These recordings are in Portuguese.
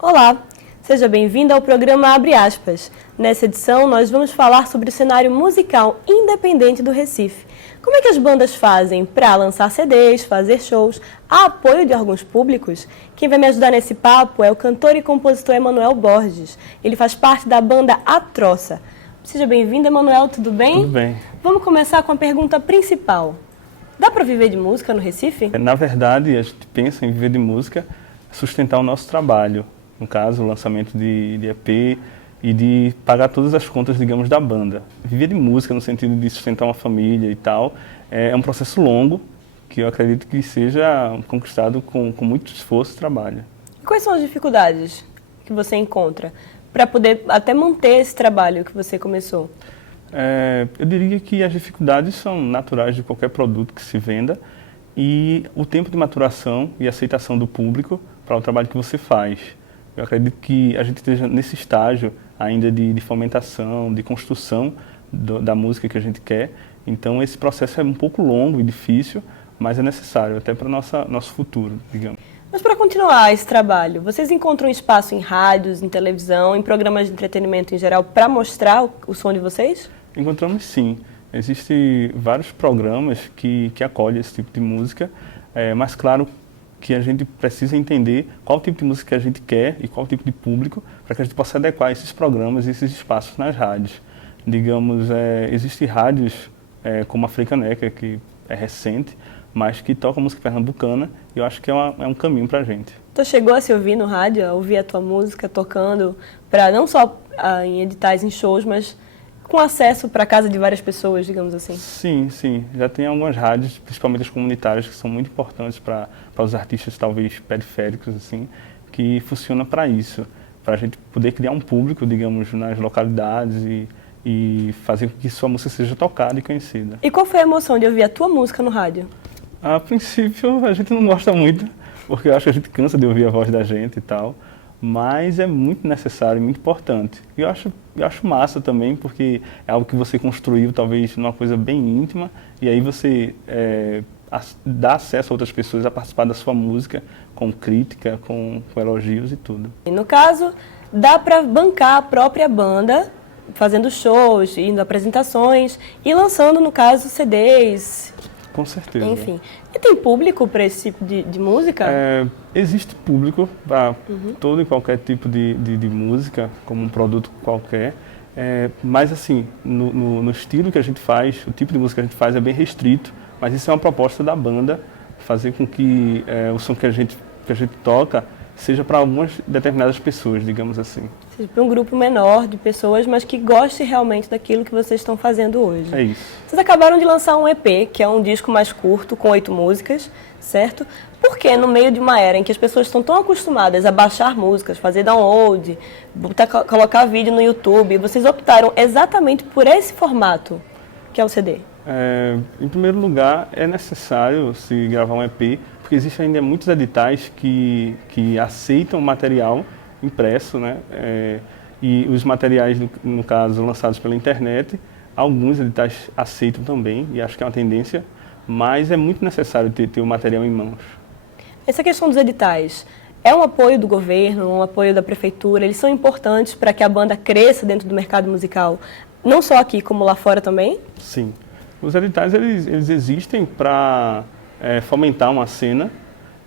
Olá, seja bem-vindo ao programa Abre Aspas. Nessa edição, nós vamos falar sobre o cenário musical independente do Recife. Como é que as bandas fazem para lançar CDs, fazer shows, a apoio de órgãos públicos? Quem vai me ajudar nesse papo é o cantor e compositor Emanuel Borges. Ele faz parte da banda A Troça. Seja bem-vindo, Emanuel, tudo bem? Tudo bem. Vamos começar com a pergunta principal. Dá para viver de música no Recife? Na verdade, a gente pensa em viver de música, sustentar o nosso trabalho. No caso, o lançamento de EP e de pagar todas as contas, digamos, da banda. Viver de música, no sentido de sustentar uma família e tal, é um processo longo, que eu acredito que seja conquistado com muito esforço e trabalho. E quais são as dificuldades que você encontra para poder até manter esse trabalho que você começou? Eu diria que as dificuldades são naturais de qualquer produto que se venda e o tempo de maturação e aceitação do público para o trabalho que você faz. Eu acredito que a gente esteja nesse estágio ainda de fomentação, de construção da música que a gente quer. Então esse processo é um pouco longo e difícil, mas é necessário até para nosso futuro, digamos. Mas para continuar esse trabalho, vocês encontram espaço em rádios, em televisão, em programas de entretenimento em geral para mostrar o som de vocês? Encontramos sim. Existem vários programas que acolhem esse tipo de música, mas claro que a gente precisa entender qual tipo de música que a gente quer e qual tipo de público para que a gente possa adequar esses programas e esses espaços nas rádios. Digamos, existem rádios como a Frecaneca, que é recente, mas que toca música pernambucana e eu acho que é um caminho para a gente. Tu chegou a se ouvir no rádio, a ouvir a tua música tocando, para não só em editais, em shows, mas com acesso para a casa de várias pessoas, digamos assim? Sim, sim. Já tem algumas rádios, principalmente as comunitárias, que são muito importantes para os artistas talvez periféricos, assim, que funciona para isso, para a gente poder criar um público, digamos, nas localidades e fazer com que sua música seja tocada e conhecida. E qual foi a emoção de ouvir a tua música no rádio? A princípio, a gente não gosta muito, porque eu acho que a gente cansa de ouvir a voz da gente e tal, mas é muito necessário e muito importante. E eu acho massa também, porque é algo que você construiu talvez numa coisa bem íntima, e aí você dá acesso a outras pessoas a participar da sua música, com crítica, com elogios e tudo. E no caso, dá para bancar a própria banda, fazendo shows, indo a apresentações e lançando, no caso, CDs. Com certeza. Enfim. E tem público para esse tipo de música? Existe público para todo e qualquer tipo de música, como um produto qualquer. Mas assim, no estilo que a gente faz, o tipo de música que a gente faz é bem restrito, mas isso é uma proposta da banda, fazer com que o som que a gente toca seja para algumas determinadas pessoas, digamos assim. Seja para um grupo menor de pessoas, mas que goste realmente daquilo que vocês estão fazendo hoje. É isso. Vocês acabaram de lançar um EP, que é um disco mais curto, com 8 músicas, certo? Por que no meio de uma era em que as pessoas estão tão acostumadas a baixar músicas, fazer download, colocar vídeo no YouTube, vocês optaram exatamente por esse formato, que é o CD? Em primeiro lugar, é necessário se gravar um EP, porque existem ainda muitos editais que aceitam material impresso, né? E os materiais, no caso, lançados pela internet, alguns editais aceitam também, e acho que é uma tendência, mas é muito necessário ter o material em mãos. Essa questão dos editais é um apoio do governo, um apoio da prefeitura, eles são importantes para que a banda cresça dentro do mercado musical, não só aqui, como lá fora também? Sim. Os editais, eles existem para fomentar uma cena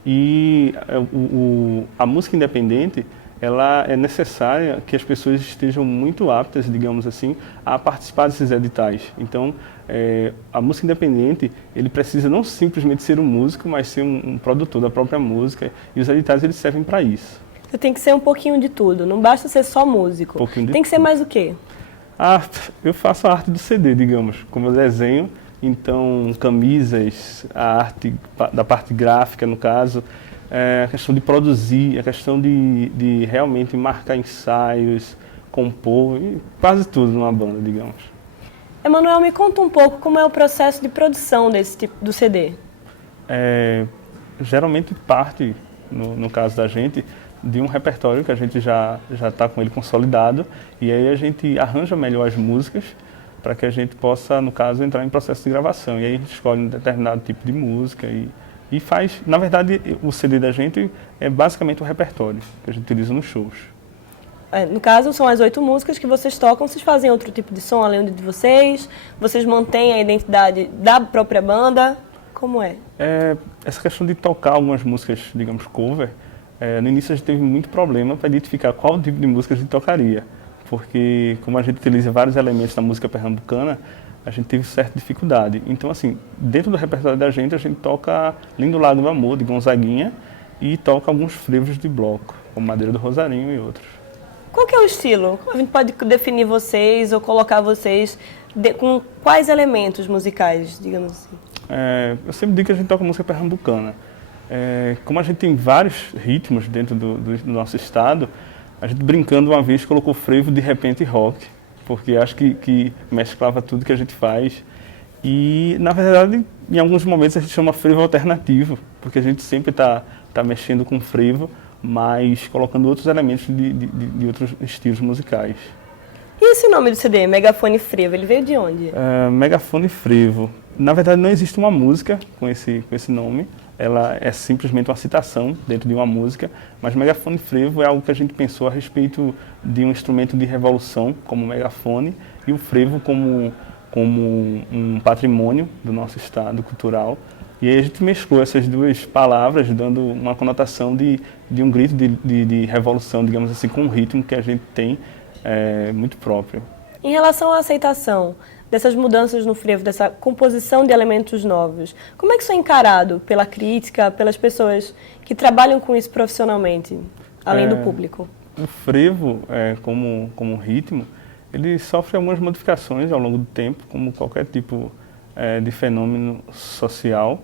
e a música independente, ela é necessária que as pessoas estejam muito aptas, digamos assim, a participar desses editais. Então, a música independente, ele precisa não simplesmente ser um músico, mas ser um produtor da própria música, e os editais, eles servem para isso. Você tem que ser um pouquinho de tudo, não basta ser só músico. Tem que ser mais o quê? Eu faço a arte do CD, digamos, como eu desenho, então camisas, a arte da parte gráfica, no caso, a questão de produzir, a questão de realmente marcar ensaios, compor, e quase tudo numa banda, digamos. Emanuel, me conta um pouco como é o processo de produção desse tipo do CD. Geralmente parte, no caso da gente, de um repertório que a gente já está com ele consolidado, e aí a gente arranja melhor as músicas para que a gente possa, no caso, entrar em processo de gravação. E aí a gente escolhe um determinado tipo de música e E faz, na verdade, o CD da gente é basicamente o repertório que a gente utiliza nos shows. No caso, são as 8 músicas que vocês tocam. Vocês fazem outro tipo de som além do de vocês? Vocês mantêm a identidade da própria banda? Como é? Essa questão de tocar algumas músicas, digamos, cover, no início a gente teve muito problema para identificar qual tipo de música a gente tocaria. Porque, como a gente utiliza vários elementos da música pernambucana, a gente teve certa dificuldade. Então, assim, dentro do repertório da gente, a gente toca Lindo Lago do Amor, de Gonzaguinha, e toca alguns frevos de bloco, como Madeira do Rosarinho e outros. Qual que é o estilo? A gente pode definir vocês ou colocar vocês com quais elementos musicais, digamos assim? Eu sempre digo que a gente toca música pernambucana. Como a gente tem vários ritmos dentro do nosso estado, a gente brincando uma vez colocou frevo de repente rock, porque acho que mesclava tudo que a gente faz. E, na verdade, em alguns momentos a gente chama frevo alternativo, porque a gente sempre está mexendo com frevo, mas colocando outros elementos de outros estilos musicais. E esse nome do CD, Megafone Frevo, ele veio de onde? Megafone Frevo. Na verdade, não existe uma música com esse nome. Ela é simplesmente uma citação dentro de uma música, mas Megafone Frevo é algo que a gente pensou a respeito de um instrumento de revolução, como o megafone, e o frevo como um patrimônio do nosso estado cultural. E aí a gente mesclou essas duas palavras, dando uma conotação de um grito de revolução, digamos assim, com um ritmo que a gente tem muito próprio. Em relação à aceitação dessas mudanças no frevo, dessa composição de elementos novos, como é que isso é encarado pela crítica, pelas pessoas que trabalham com isso profissionalmente, além do público? O frevo, como ritmo, ele sofre algumas modificações ao longo do tempo, como qualquer tipo de fenômeno social.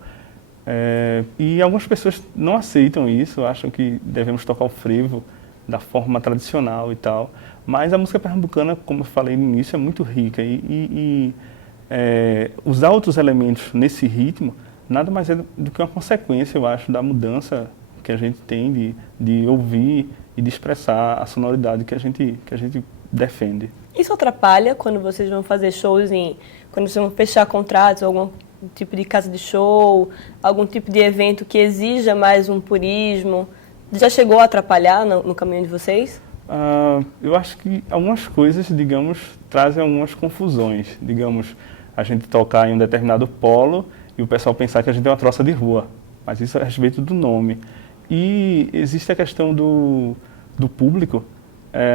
E algumas pessoas não aceitam isso, acham que devemos tocar o frevo da forma tradicional e tal. Mas a música pernambucana, como eu falei no início, é muito rica e usar outros elementos nesse ritmo nada mais é do que uma consequência, eu acho, da mudança que a gente tem de ouvir e de expressar a sonoridade que a gente defende. Isso atrapalha quando vocês vão fazer shows, quando vocês vão fechar contratos, algum tipo de casa de show, algum tipo de evento que exija mais um purismo? Já chegou a atrapalhar no caminho de vocês? Eu acho que algumas coisas, digamos, trazem algumas confusões. Digamos, a gente tocar em um determinado polo e o pessoal pensar que a gente é uma troça de rua. Mas isso é a respeito do nome. E existe a questão do público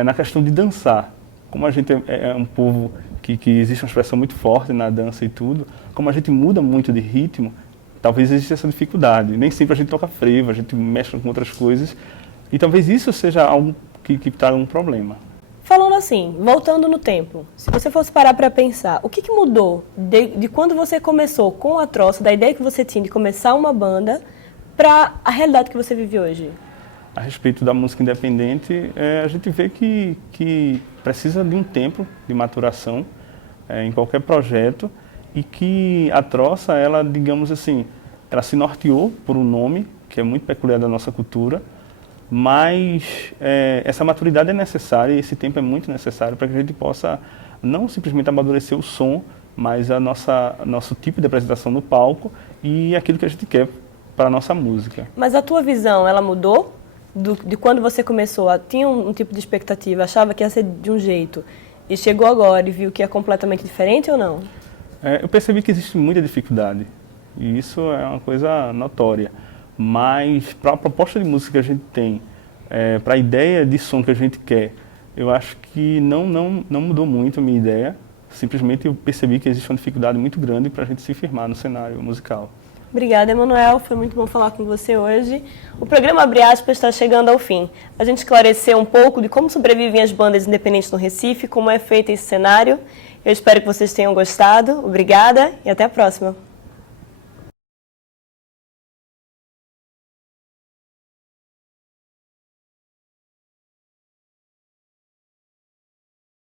na questão de dançar. Como a gente é um povo que existe uma expressão muito forte na dança e tudo, como a gente muda muito de ritmo, talvez exista essa dificuldade. Nem sempre a gente toca frevo, a gente mexe com outras coisas. E talvez isso seja algo que traga um problema. Falando assim, voltando no tempo, se você fosse parar para pensar, o que mudou de quando você começou com a troça, da ideia que você tinha de começar uma banda, para a realidade que você vive hoje? A respeito da música independente, a gente vê que precisa de um tempo de maturação em qualquer projeto e que a troça, ela, digamos assim, ela se norteou por um nome que é muito peculiar da nossa cultura, mas essa maturidade é necessária e esse tempo é muito necessário para que a gente possa não simplesmente amadurecer o som, mas nosso tipo de apresentação no palco e aquilo que a gente quer para a nossa música. Mas a tua visão, ela mudou? De quando você começou, tinha um tipo de expectativa, achava que ia ser de um jeito, e chegou agora e viu que é completamente diferente ou não? Eu percebi que existe muita dificuldade, e isso é uma coisa notória. Mas para a proposta de música que a gente tem, para a ideia de som que a gente quer, eu acho que não mudou muito a minha ideia. Simplesmente eu percebi que existe uma dificuldade muito grande para a gente se firmar no cenário musical. Obrigada, Emanuel. Foi muito bom falar com você hoje. O programa Abre Aspas está chegando ao fim. A gente esclareceu um pouco de como sobrevivem as bandas independentes no Recife, como é feito esse cenário. Eu espero que vocês tenham gostado. Obrigada e até a próxima.